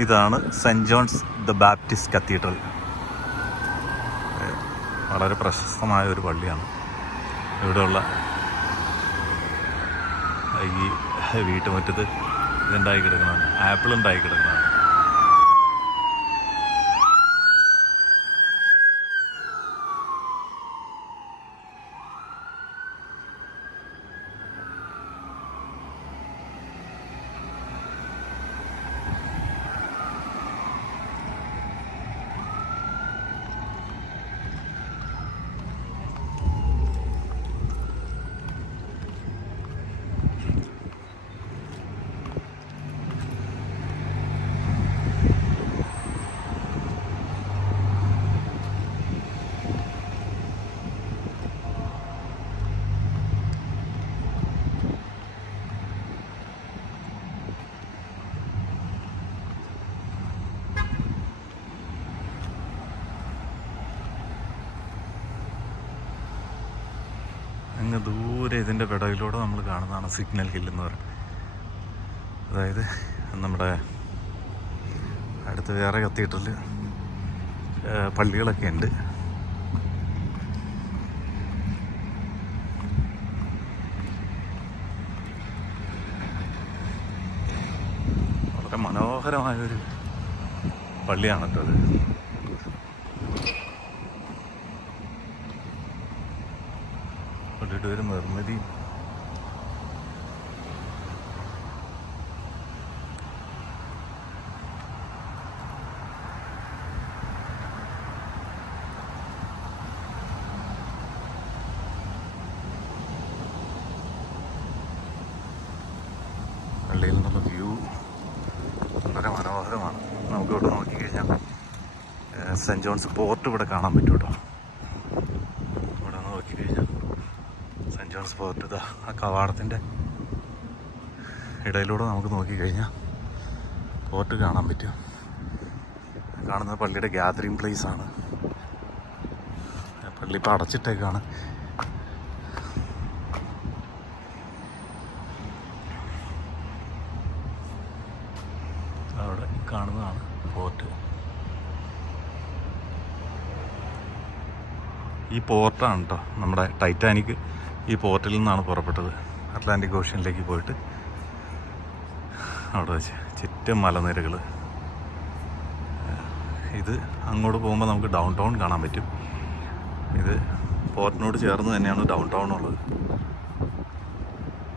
ഇതാണ് saint John's the Baptist cathedral. വളരെ പ്രശസ്തമായ ഒരു പള്ളിയാണ്. ഇവിടെയുള്ള ഈ വീട്ടുമുറ്റത്ത് ഇതുണ്ടായി കിടക്കുന്നതാണ്, ആപ്പിൾ ഉണ്ടായി കിടക്കുന്നതാണ്. അങ്ങ് ദൂരെ ഇതിൻ്റെ പിടവിലൂടെ നമ്മൾ കാണുന്നതാണ് സിഗ്നൽ ഹിൽ എന്ന് പറയുന്നത്. അതായത് നമ്മുടെ അടുത്ത് വേറെ കത്തീഡ്രൽ പള്ളികളൊക്കെ ഉണ്ട്. വളരെ മനോഹരമായൊരു പള്ളിയാണ് കേട്ടോ അത്. പള്ളിയുടെ ഒരു നിർമ്മിതി പള്ളിയിൽ നിന്നുള്ള വ്യൂ വളരെ മനോഹരമാണ്. നമുക്കിവിടെ നോക്കിക്കഴിഞ്ഞാൽ സെൻറ്റ് ജോൺസ് പോർട്ട് ഇവിടെ കാണാൻ പറ്റും കേട്ടോ. ഇവിടെ നോക്കിക്കഴിഞ്ഞാൽ സെൻറ്റ് ജോൺസ് പോർട്ട് ഇതാ ആ കവാടത്തിൻ്റെ ഇടയിലൂടെ നമുക്ക് നോക്കിക്കഴിഞ്ഞാൽ പോർട്ട് കാണാൻ പറ്റും. കാണുന്നത് പള്ളിയുടെ ഗ്യാതറിങ് പ്ലേസ് ആണ്. പള്ളി ഇപ്പോൾ അടച്ചിട്ടേക്കാണ്. അവിടെ കാണുന്നതാണ് പോർട്ട്. ഈ പോർട്ടാണ് കേട്ടോ നമ്മുടെ ടൈറ്റാനിക് ഈ പോർട്ടിൽ നിന്നാണ് പുറപ്പെട്ടത് അറ്റ്ലാന്റിക് ഓഷ്യനിലേക്ക് പോയിട്ട്. അവിടെ വെച്ച് ചുറ്റും മലനിരകൾ. ഇത് അങ്ങോട്ട് പോകുമ്പോൾ നമുക്ക് ഡൗൺ ടൗൺ കാണാൻ പറ്റും. ഇത് പോർട്ടിനോട് ചേർന്ന് തന്നെയാണ് ഡൗൺ ടൗൺ ഉള്ളത്.